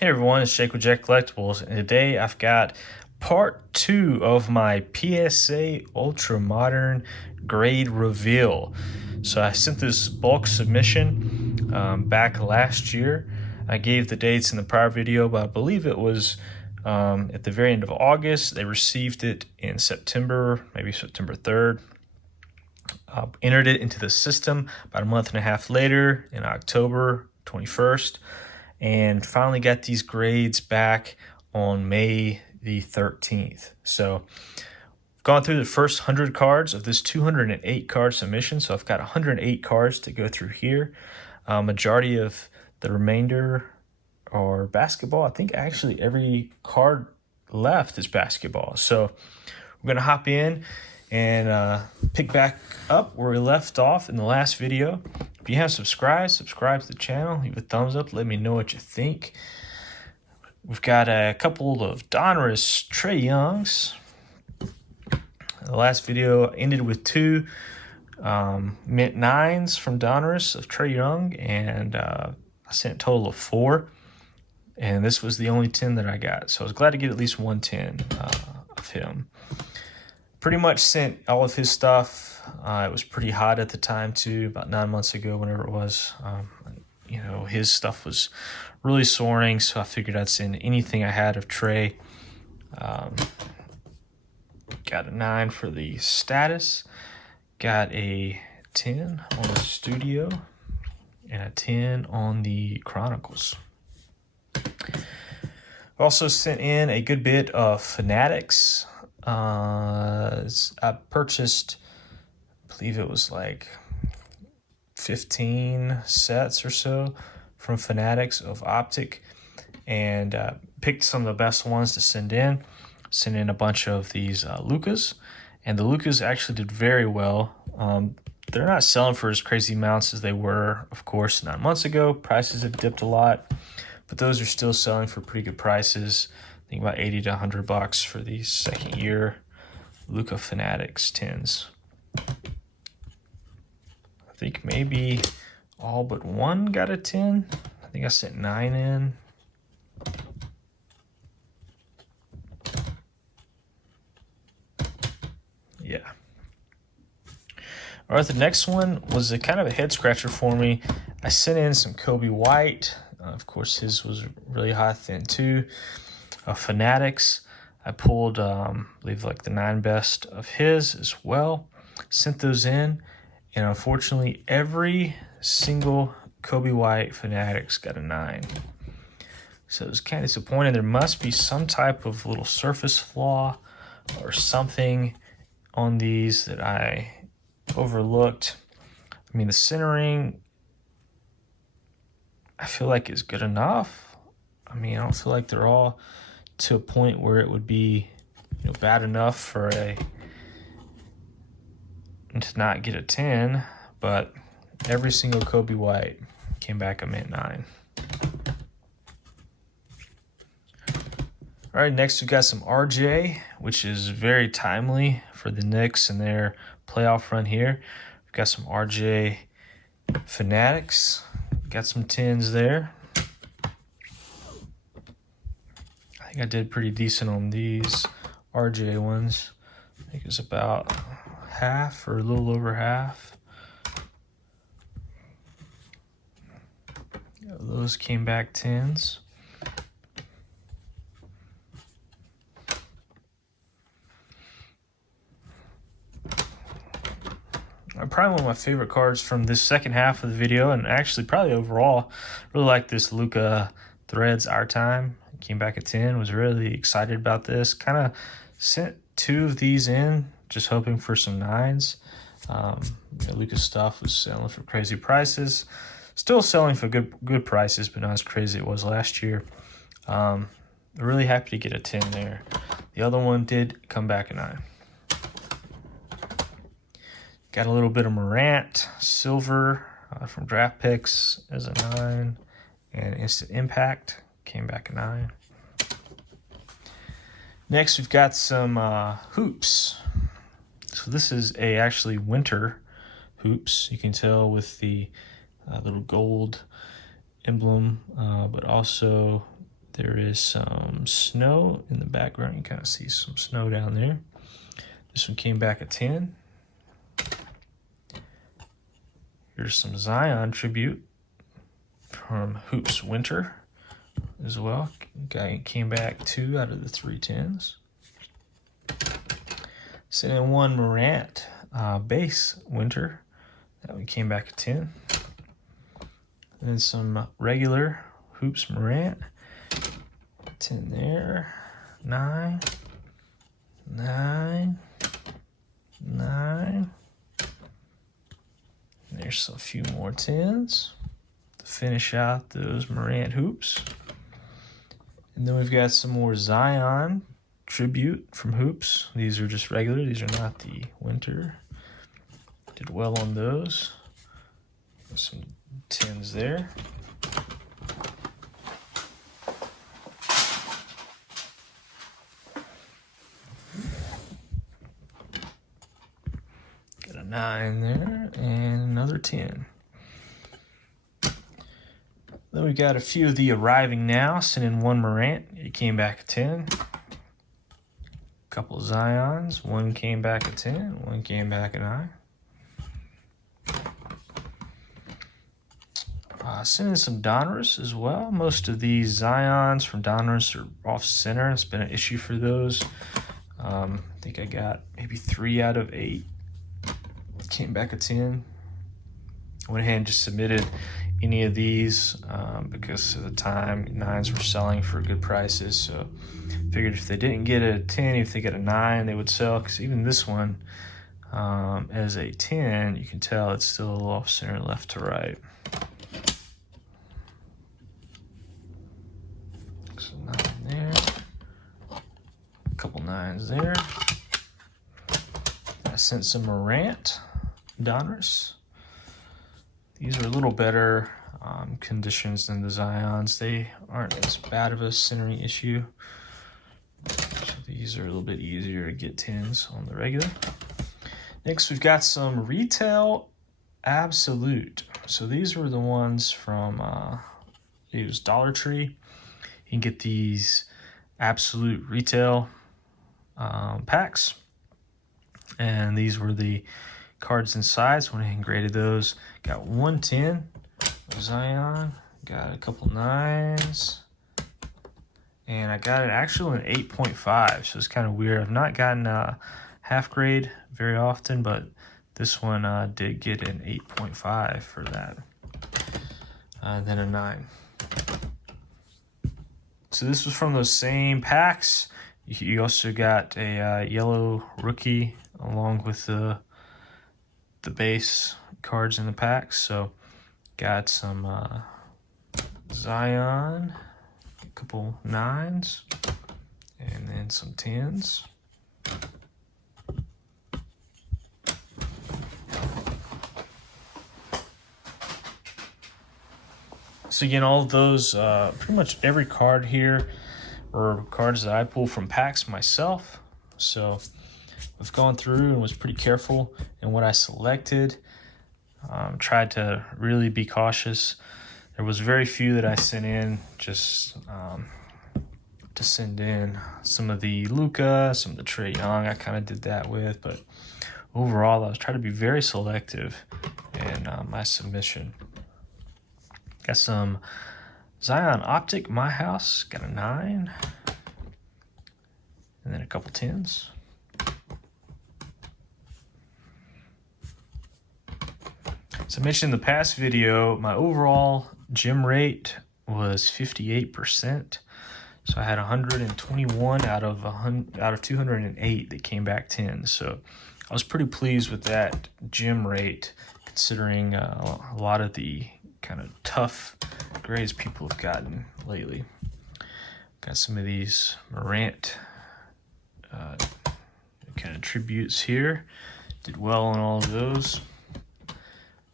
Hey everyone, it's Jake with Jack Collectibles, and today I've got part 2 of my PSA Ultra Modern grade reveal. So I sent this bulk submission back last year. I gave the dates in the prior video, but I believe it was at the very end of August. They received it in September, maybe September 3rd. Entered it into the system about a month and a half later in October 21st. And finally got these grades back on May the 13th. So I've gone through the first 100 cards of this 208 card submission. So I've got 108 cards to go through here. Majority of the remainder are basketball. I think actually every card left is basketball. So we're going to hop in and pick back up where we left off in the last video. If you have subscribe to the channel, leave a thumbs up, let me know what you think. We've got a couple of Donruss Trae Youngs. The last video ended with two mint 9s from Donruss of Trae Young, and I sent a total of 4. And this was the only 10 that I got. So I was glad to get at least one 10 of him. Pretty much sent all of his stuff. It was pretty hot at the time too, about 9 months ago, whenever it was. His stuff was really soaring, so I figured I'd send anything I had of Trae. Got a 9 for the status. Got a 10 on the studio and a 10 on the Chronicles. Also sent in a good bit of Fanatics. I purchased, I believe it was like 15 sets or so from Fanatics of Optic, and picked some of the best ones to send in. Sent in a bunch of these Lucas, and the Lucas actually did very well. They're not selling for as crazy amounts as they were, of course, 9 months ago. Prices have dipped a lot, but those are still selling for pretty good prices. I think about $80 to $100 for these second year Luka Fanatics 10s. I think maybe all but one got a 10. I think I sent 9 in. Yeah. All right, the next one was a kind of a head scratcher for me. I sent in some Kobe White. Of course, his was really hot then too. Fanatics. I pulled, I believe, like the 9 best of his as well. Sent those in, and unfortunately, every single Kobe White Fanatics got a 9. So it was kind of disappointing. There must be some type of little surface flaw or something on these that I overlooked. I mean, the centering, I feel like is good enough. I mean, I don't feel like they're all to a point where it would be, bad enough for to not get a 10, but every single Kobe White came back a mint 9. All right, next we've got some RJ, which is very timely for the Knicks and their playoff run here. We've got some RJ Fanatics, got some 10s there. I think I did pretty decent on these RJ ones. I think it was about half or a little over half. Those came back 10s. Probably one of my favorite cards from this second half of the video, and actually probably overall. Really like this Luka Threads Our Time. Came back at 10, was really excited about this. Kind of sent 2 of these in, just hoping for some 9s. Luka's stuff was selling for crazy prices. Still selling for good prices, but not as crazy as it was last year. Really happy to get a 10 there. The other one did come back a 9. Got a little bit of Morant Silver from Draft Picks as a 9. And Instant Impact came back a 9. Next, we've got some hoops. So this is actually winter hoops. You can tell with the little gold emblem, but also There is some snow in the background. You kind of see some snow down there. This one came back a 10. Here's some Zion tribute from Hoops Winter as well. Guy came back 2 out of the 3 10s. Sent in one Morant base Winter. That one came back a 10. And then some regular Hoops Morant. 10 there. 9. 9. 9. There's a few more 10s to finish out those Morant hoops. And then we've got some more Zion tribute from Hoops. These are just regular. These are not the Winter. Did well on those. Some 10s there. Got a 9 there and another 10. Then we got a few of the arriving now. Sent in one Morant. It came back a 10. A couple of Zions. One came back a 10. One came back a 9. Sent in some Donruss as well. Most of these Zions from Donruss are off center. It's been an issue for those. I think I got maybe 3 out of 8. Came back a 10. Went ahead and just submitted any of these because of the time 9s were selling for good prices. So figured if they didn't get a 10, if they get a 9, they would sell. Because even this one, as a 10, you can tell it's still a little off center left to right. So 9 there. A couple 9s there. I sent some Morant Donruss. These are a little better conditions than the Zions. They aren't as bad of a centering issue. So these are a little bit easier to get 10s on the regular. Next, we've got some Retail Absolute. So these were the ones from, it was Dollar Tree. You can get these Absolute Retail packs. And these were the cards inside, so I went ahead and graded those. Got 110 Zion, got a couple 9s, and I got it actually an 8.5, so it's kind of weird. I've not gotten a half grade very often, but this one did get an 8.5 for that, then a 9. So this was from those same packs. You also got a yellow rookie along with the base cards in the packs. So got some Zion, a couple 9s, and then some 10s. So again, all of those, pretty much every card here are cards that I pull from packs myself. So I've gone through and was pretty careful in what I selected. Tried to really be cautious. There was very few that I sent in, just to send in some of the Luka, some of the Trae Young. I kind of did that with, but overall I was trying to be very selective in my submission. Got some Zion Optic, My House, got a 9, and then a couple 10s. So I mentioned in the past video, my overall gem rate was 58%. So I had 121 out of 208 that came back 10. So I was pretty pleased with that gem rate, considering a lot of the kind of tough grades people have gotten lately. Got some of these Morant kind of tributes here. Did well on all of those.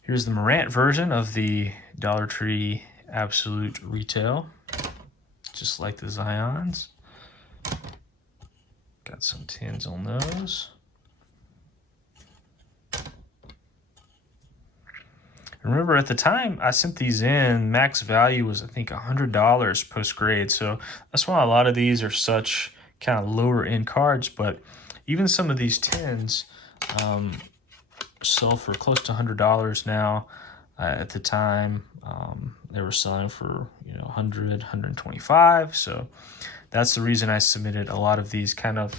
Here's the Morant version of the Dollar Tree Absolute Retail, just like the Zions. Got some 10s on those. Remember, at the time I sent these in, max value was, I think, $100 post grade. So that's why a lot of these are such kind of lower end cards. But even some of these tins sell for close to $100 now. At the time, they were selling for 100, 125. So that's the reason I submitted a lot of these, kind of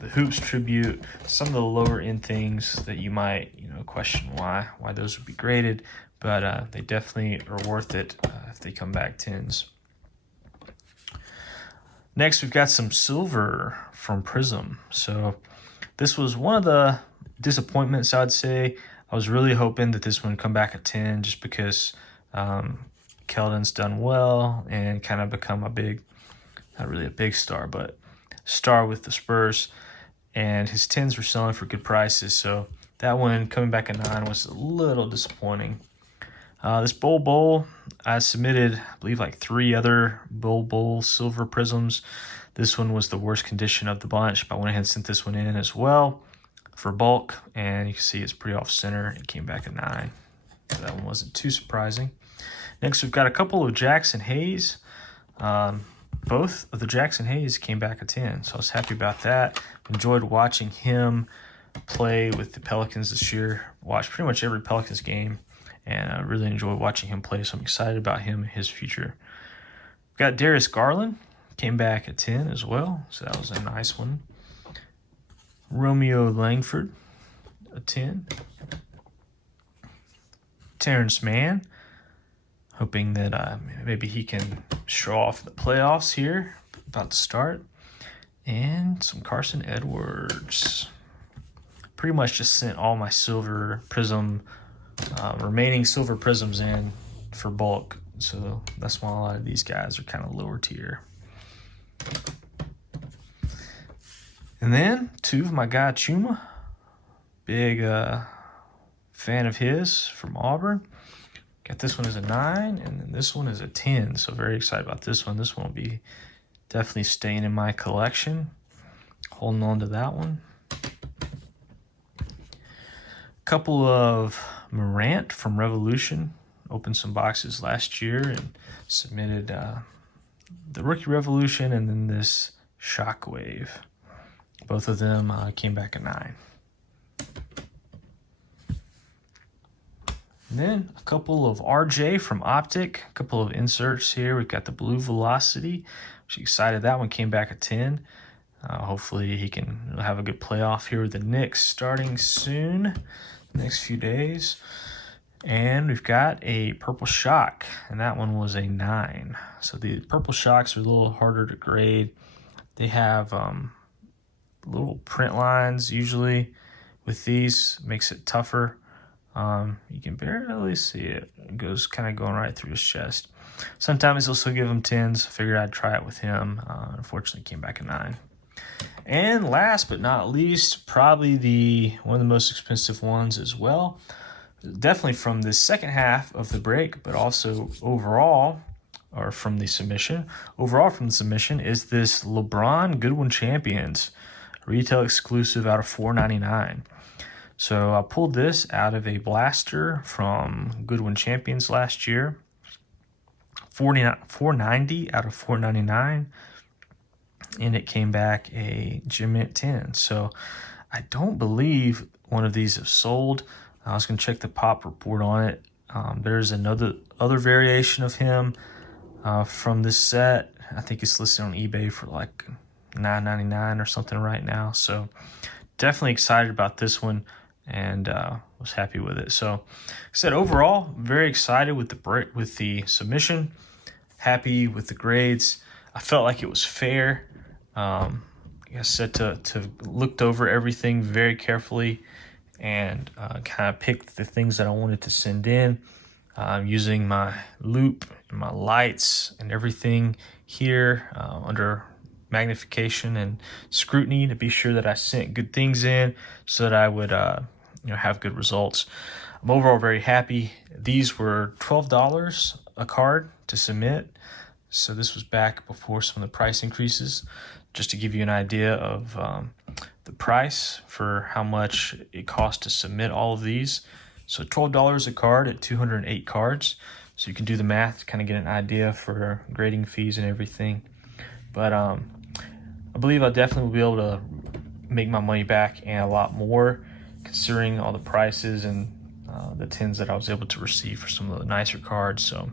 the Hoops tribute, some of the lower end things that you might question why those would be graded, but they definitely are worth it if they come back tins. Next, we've got some silver from Prism. So this was one of the disappointments, I'd say. I was really hoping that this one would come back at 10, just because Keldon's done well and kind of become a big, not really a big star, but star with the Spurs. And his 10s were selling for good prices. So that one coming back at 9 was a little disappointing. This Bowl, I submitted, I believe, like 3 other Bowl silver prisms. This one was the worst condition of the bunch, but I went ahead and sent this one in as well for bulk, and you can see it's pretty off center. It came back at 9. So that one wasn't too surprising. Next, we've got a couple of Jackson Hayes. Both of the Jackson Hayes came back at 10, so I was happy about that. Enjoyed watching him play with the Pelicans this year. Watched pretty much every Pelicans game, and I really enjoyed watching him play, so I'm excited about him and his future. We've got Darius Garland, came back at 10 as well, so that was a nice one. Romeo Langford, a 10. Terrence Mann, hoping that maybe he can show off the playoffs here, about to start. And some Carson Edwards. Pretty much just sent all my silver prism, remaining silver prisms in for bulk. So that's why a lot of these guys are kind of lower tier. And then 2 of my guy Chuma, big fan of his from Auburn. Got this one as a 9, and then this one is a 10. So very excited about this one. This one will be definitely staying in my collection. Holding on to that one. Couple of Morant from Revolution. Opened some boxes last year and submitted the Rookie Revolution and then this Shockwave. Both of them came back at 9. And then a couple of RJ from Optic, a couple of inserts here. We've got the Blue Velocity. I'm excited. That one came back at 10. Hopefully he can have a good playoff here with the Knicks starting soon, next few days. And we've got a Purple Shock, and that one was a 9. So the Purple Shocks are a little harder to grade. They have little print lines usually with these, makes it tougher. You can barely see it. It goes kind of going right through his chest. Sometimes they'll still give him 10s. Figured I'd try it with him. Unfortunately, came back at 9. And last but not least, probably one of the most expensive ones as well. Definitely from the second half of the break, but also overall, or from the submission. Overall from the submission is this LeBron Goodwin Champions retail exclusive out of $4.99. So I pulled this out of a blaster from Goodwin Champions last year. $4.90 out of $4.99. And it came back a Gem Mint 10. So I don't believe one of these have sold. I was going to check the pop report on it. There's other variation of him from this set. I think it's listed on eBay for like $9.99 or something right now. So definitely excited about this one, and was happy with it. So like I said, overall, very excited with the submission. Happy with the grades. I felt like it was fair. Like I said, to looked over everything very carefully and kind of picked the things that I wanted to send in, using my loop and my lights and everything here under magnification and scrutiny to be sure that I sent good things in so that I would have good results. I'm overall very happy. These were $12 a card to submit. So this was back before some of the price increases, just to give you an idea of the price for how much it cost to submit all of these. So $12 a card at 208 cards. So you can do the math to kind of get an idea for grading fees and everything. But I believe I definitely will be able to make my money back and a lot more, considering all the prices and the tins that I was able to receive for some of the nicer cards. So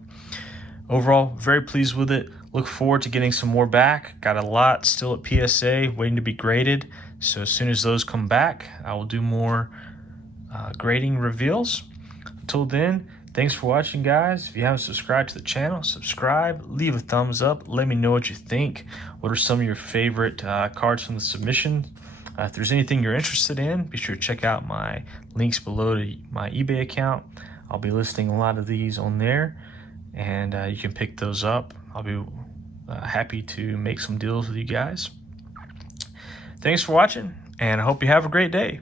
overall, very pleased with it. Look forward to getting some more back. Got a lot still at PSA waiting to be graded. So as soon as those come back, I will do more grading reveals. Until then, thanks for watching, guys. If you haven't subscribed to the channel, subscribe, leave a thumbs up, let me know what you think. What are some of your favorite cards from the submission? If there's anything you're interested in, be sure to check out my links below to my eBay account. I'll be listing a lot of these on there, and you can pick those up. I'll be happy to make some deals with you guys. Thanks for watching, and I hope you have a great day.